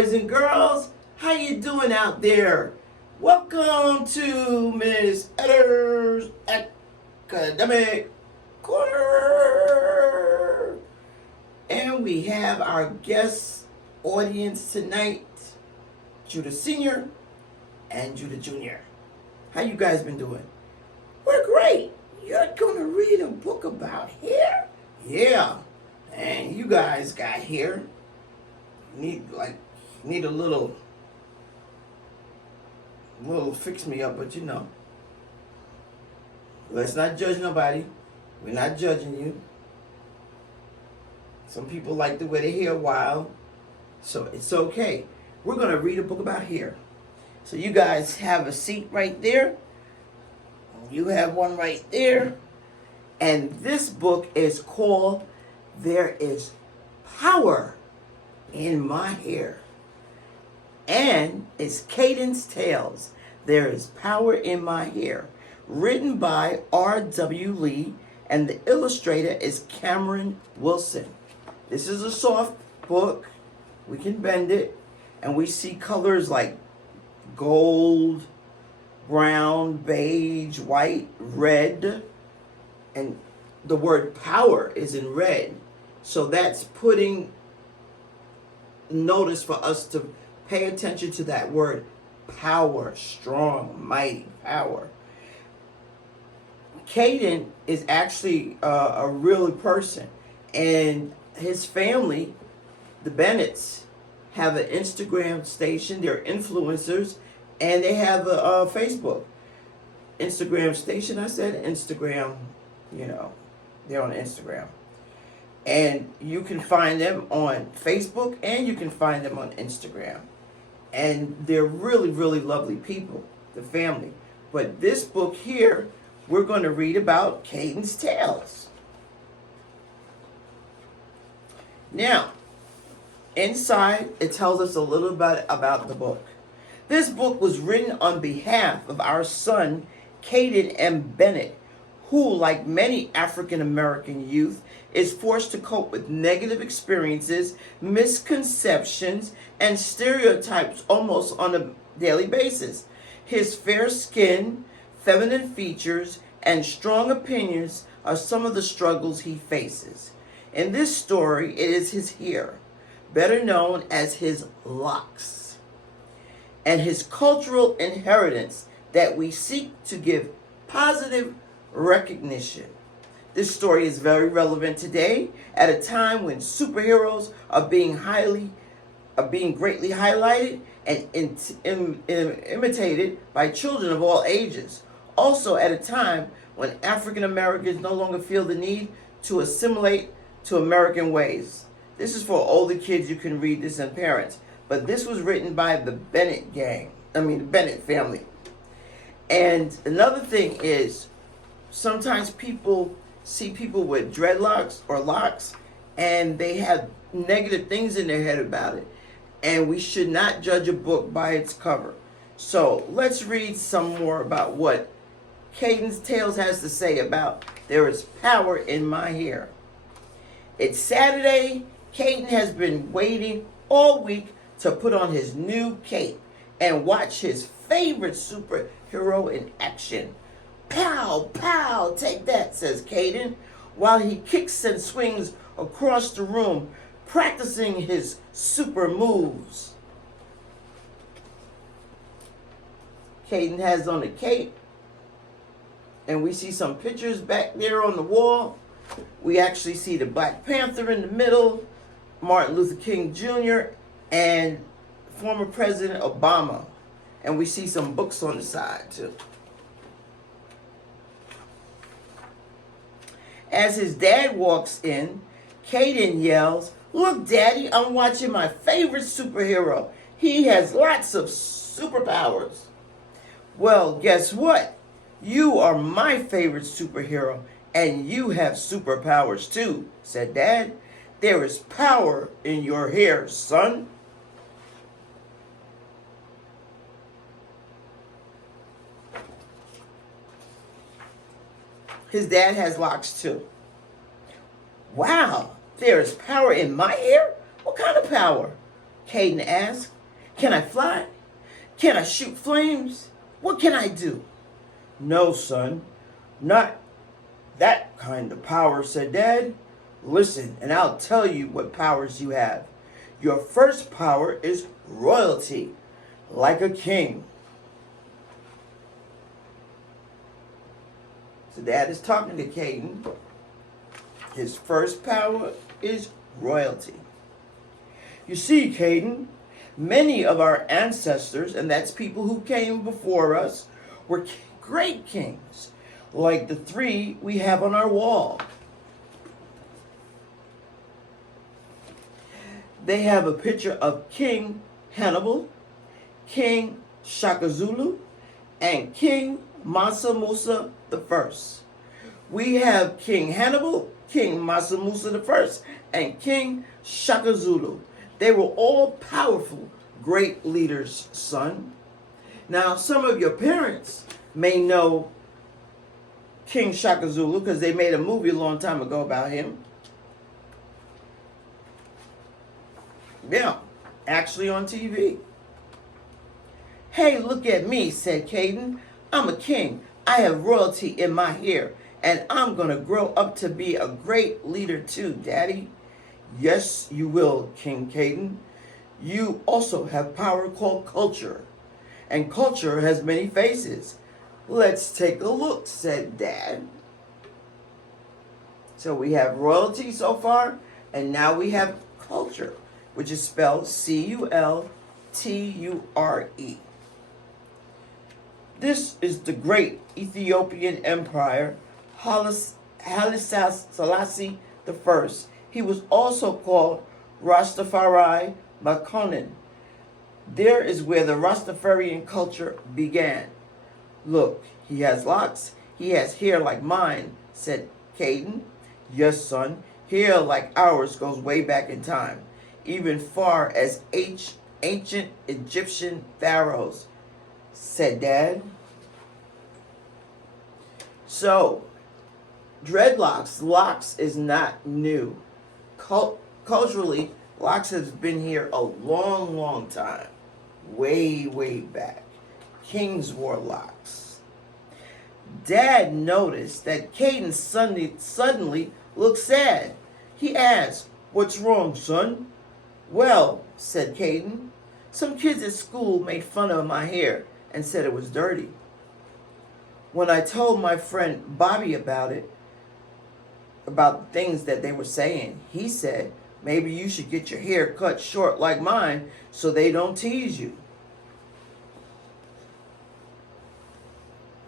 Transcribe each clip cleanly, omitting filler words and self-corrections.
boys and girls. How you doing out there? Welcome to Ms.Etta's Academic Corner. And we have our guest audience tonight, Judah Sr. and Judah Jr. How you guys been doing? We're great. You're going to read a book about hair? Yeah. And you guys got hair. Need a little fix me up, but you know. Let's not judge nobody. We're not judging you. Some people like the way their hair wild, so it's okay. We're gonna read a book about hair. So you guys have a seat right there. You have one right there. And this book is called There Is Power in My Hair. And it's Caidyn's Tales. There is Power in My Hair. Written by R.W. Lee, and the illustrator is Cameron Wilson. This is a soft book. We can bend it. And we see colors like gold, brown, beige, white, red. And the word power is in red. So that's putting notice for us to pay attention to that word power, strong, mighty, power. Caidyn is actually a real person, and his family, the Bennetts, have an Instagram station. They're influencers, and they have a Facebook Instagram station. I said Instagram, they're on Instagram. And you can find them on Facebook, and you can find them on Instagram. And they're really, really lovely people, the family. But this book here, we're going to read about Caidyn's Tales. Now, inside, it tells us a little bit about the book. This book was written on behalf of our son, Caidyn M. Bennett, who, like many African American youth, is forced to cope with negative experiences, misconceptions, and stereotypes almost on a daily basis. His fair skin, feminine features, and strong opinions are some of the struggles he faces. In this story, it is his hair, better known as his locs, and his cultural inheritance that we seek to give positive recognition. This story is very relevant today at a time when superheroes are being greatly highlighted and imitated by children of all ages. Also at a time when African Americans no longer feel the need to assimilate to American ways. This is for older kids. You can read this, and parents. But this was written by the Bennett the Bennett family. And another thing is, sometimes people see people with dreadlocks or locks, and they have negative things in their head about it. And we should not judge a book by its cover. So let's read some more about what Caidyn's Tales has to say about There Is Power in My Hair. It's Saturday. Caidyn has been waiting all week to put on his new cape and watch his favorite superhero in action. Pow, pow, take that, says Caidyn, while he kicks and swings across the room, practicing his super moves. Caidyn has on a cape, and we see some pictures back there on the wall. We actually see the Black Panther in the middle, Martin Luther King Jr., and former President Obama. And we see some books on the side, too. As his dad walks in, Caidyn yells, "Look, Daddy, I'm watching my favorite superhero. He has lots of superpowers." "Well, guess what? You are my favorite superhero, and you have superpowers too," said Dad. "There is power in your hair, son." His dad has locks too. "Wow, there is power in my hair? What kind of power?" Caidyn asked. Can I fly? Can I shoot flames? What can I do? No, son, not that kind of power, said Dad. Listen, and I'll tell you what powers you have. Your first power is royalty, like a king. So Dad is talking to Caidyn. His first power is royalty. You see, Caidyn, many of our ancestors, and that's people who came before us, were great kings, like the three we have on our wall. They have a picture of King Hannibal, King Shaka Zulu, and King Mansa Musa I. We have King Hannibal, King Mansa Musa I, and King Shaka Zulu. They were all powerful, great leaders, son. Now, some of your parents may know King Shaka Zulu because they made a movie a long time ago about him. Yeah, actually on TV. Hey, look at me, said Caidyn. I'm a king. I have royalty in my hair, and I'm going to grow up to be a great leader too, Daddy. Yes, you will, King Caidyn. You also have power called culture, and culture has many faces. Let's take a look, said Dad. So we have royalty so far, and now we have culture, which is spelled C-U-L-T-U-R-E. This is the great Ethiopian Empire, Haile Selassie I. He was also called Rastafari Makonnen. There is where the Rastafarian culture began. Look, he has locks. He has hair like mine, said Caidyn. Yes, son, hair like ours goes way back in time, even far as ancient Egyptian pharaohs, said Dad. So, dreadlocks, locks is not new. Culturally, locks has been here a long, long time. Way, way back. Kings wore locks. Dad noticed that Caidyn suddenly looked sad. He asked, "What's wrong, son?" Well, said Caidyn, some kids at school made fun of my hair and said it was dirty. When I told my friend Bobby about it, about things that they were saying, he said, maybe you should get your hair cut short like mine so they don't tease you.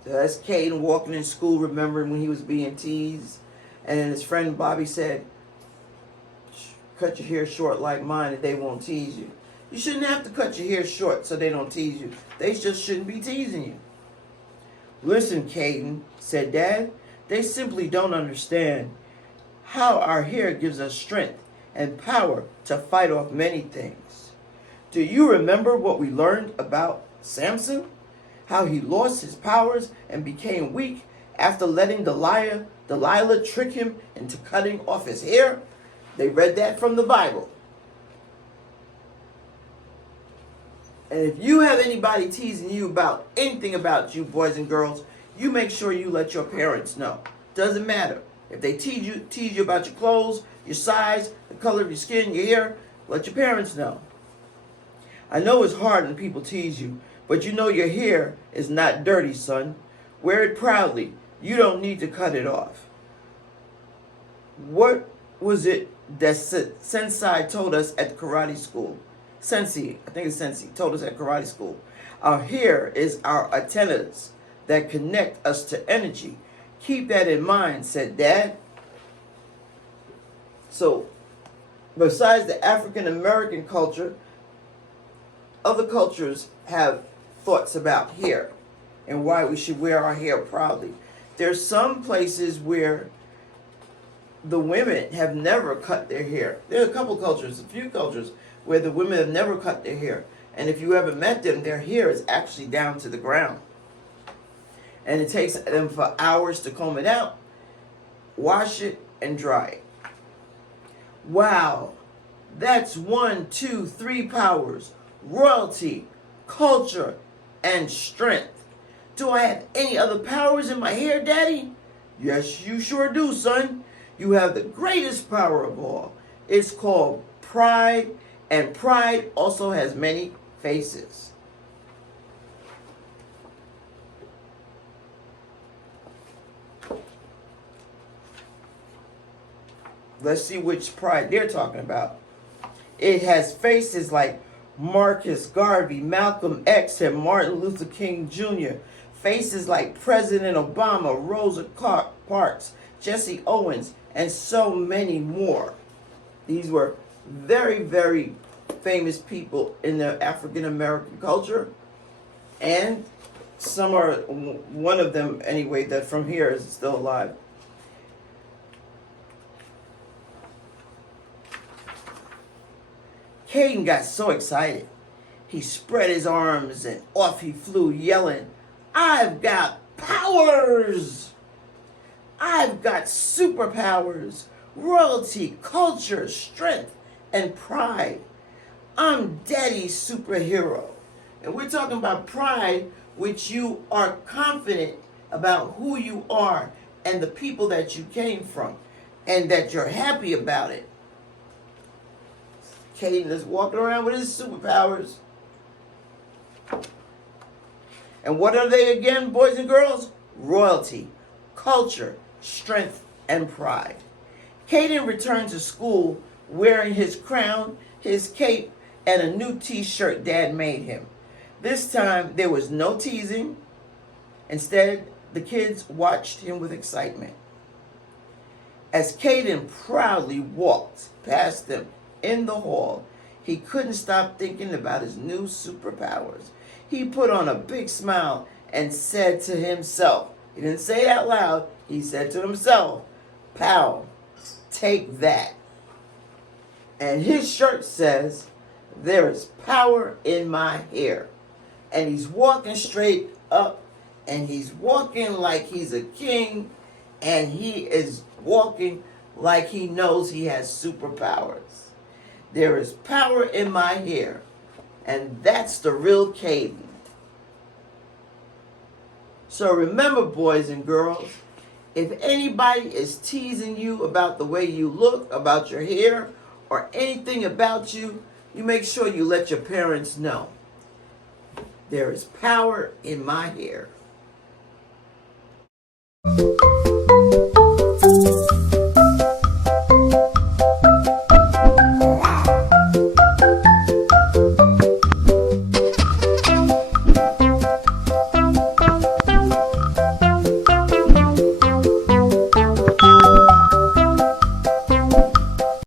So that's Caidyn walking in school, remembering when he was being teased. And then his friend Bobby said, cut your hair short like mine and they won't tease you. You shouldn't have to cut your hair short so they don't tease you. They just shouldn't be teasing you. Listen, Caidyn, said Dad, they simply don't understand how our hair gives us strength and power to fight off many things. Do you remember what we learned about Samson? How he lost his powers and became weak after letting Delilah trick him into cutting off his hair? They read that from the Bible. And if you have anybody teasing you about anything about you, boys and girls, you make sure you let your parents know. Doesn't matter. If they tease you about your clothes, your size, the color of your skin, your hair, let your parents know. I know it's hard when people tease you, but you know your hair is not dirty, son. Wear it proudly. You don't need to cut it off. What was it that Sensei told us at karate school? Sensei, I think it's Sensei, told us at karate school. Our hair is our antennas that connect us to energy. Keep that in mind, said Dad. So, besides the African American culture, other cultures have thoughts about hair and why we should wear our hair proudly. There's some places where the women have never cut their hair. There are a couple cultures, a few cultures, where the women have never cut their hair. And if you ever met them, their hair is actually down to the ground. And it takes them for hours to comb it out, wash it, and dry it. Wow, That's 1, 2, 3 powers: royalty, culture, and strength. Do I have any other powers in my hair, Daddy? Yes, you sure do, son. You have the greatest power of all. It's called pride, and pride also has many faces. Let's see which pride they're talking about. It has faces like Marcus Garvey, Malcolm X, and Martin Luther King Jr. Faces like President Obama, Rosa Parks, Jesse Owens, and so many more. These were very, very famous people in the African American culture. And some are, one of them anyway, that from here is still alive. Caidyn got so excited. He spread his arms and off he flew, yelling, "I've got powers! I've got superpowers, royalty, culture, strength, and pride. I'm Daddy's superhero." And we're talking about pride, which you are confident about who you are and the people that you came from, and that you're happy about it. Caidyn is walking around with his superpowers. And what are they again, boys and girls? Royalty, culture, strength, and pride. Caidyn returned to school wearing his crown, his cape, and a new t-shirt Dad made him. This time, there was no teasing. Instead, the kids watched him with excitement. As Caidyn proudly walked past them in the hall, he couldn't stop thinking about his new superpowers. He put on a big smile and said to himself, he didn't say it out loud, he said to himself, "Pow, take that." And his shirt says, "There is power in my hair." And he's walking straight up, and he's walking like he's a king, and he is walking like he knows he has superpowers. There is power in my hair, and that's the real Caidyn. So remember, boys and girls, if anybody is teasing you about the way you look, about your hair, or anything about you, you make sure you let your parents know. There is power in my hair.